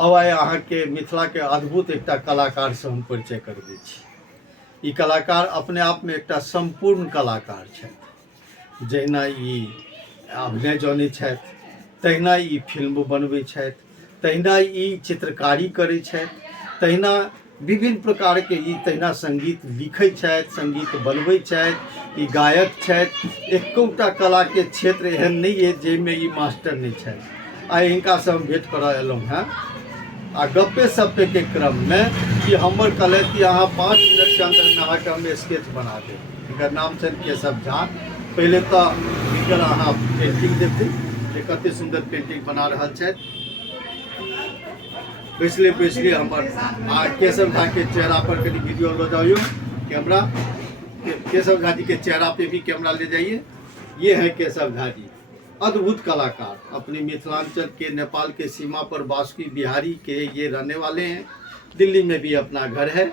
अब आइ अहाँके मिथिलाके अद्भुत एकटा कलाकारसँ हम परिचय करबै छी। ई कलाकार अपने आपमे एकटा सम्पूर्ण कलाकार छथि। जहिना ई अभिनय जनै छथि, तहिना ई फिल्म बनबै छथि, तहिना ई चित्रकारी करै छथि, तहिना विभिन्न प्रकारके ई तहिना संगीत लिखै छथि, संगीत बनबै छथि, ई गायक छथि। एकौटा कलाके क्षेत्र एहन नहीं है जाहिमे ई मास्टर नहीं छथि। आइ हिनकासँ हम भेँट करऽ एलहुँ हैं आ गप्पे सप्पे के क्रम में कि हमर कहलथि कि अहाँ 5 मिनट के अंदर में अहाँके हम स्केच बना देब। हिनकर नाम छनि केशव झा। पहले तो हिनकर अहाँ पेंटिंग देखू जे कते सुंदर पेंटिंग बना रहल छथि। बैसले हमर आ केशव झा के चेहरा पर कभी वीडियो ले जाइए कैमरा। केशव झा जी के चेहरा पे भी कैमरा ले जाइए। ये है केशव झा जी, अद्भुत कलाकार, अपने मिथिलांचल के नेपाल के सीमा पर बासुकी बिहारी के ये रहने वाले हैं। दिल्ली में भी अपना घर है।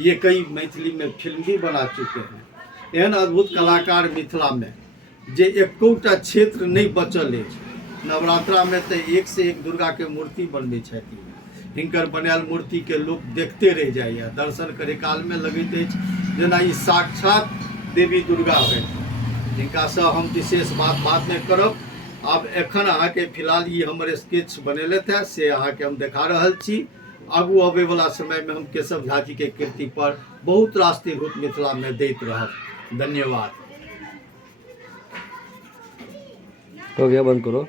ये कई मैथिली में फिल्म भी बना चुके हैं। एहन अद्भुत कलाकार मिथिला में जे एकौटा क्षेत्र नहीं बचल है। नवरात्रा में तो एक से एक दुर्गा के मूर्ति बनबे छथि। हिनकर बनायल मूर्ति के लोग देखते रह जाइए। दर्शन करे काल में लगैत अछि जेना ई साक्षात देवी दुर्गा है। जिनका से हम विशेष बात में करब। अब एखन अहाँके फिलहाल ये हमर स्केच बनेले थे से अहाँके हम देखा रहल छी। आगू आबे वाला समय में हम केशव झा जी के कृति पर बहुत रास तिरहुत मिथिला में दैत रहब। धन्यवाद। हो गया, बंद करो।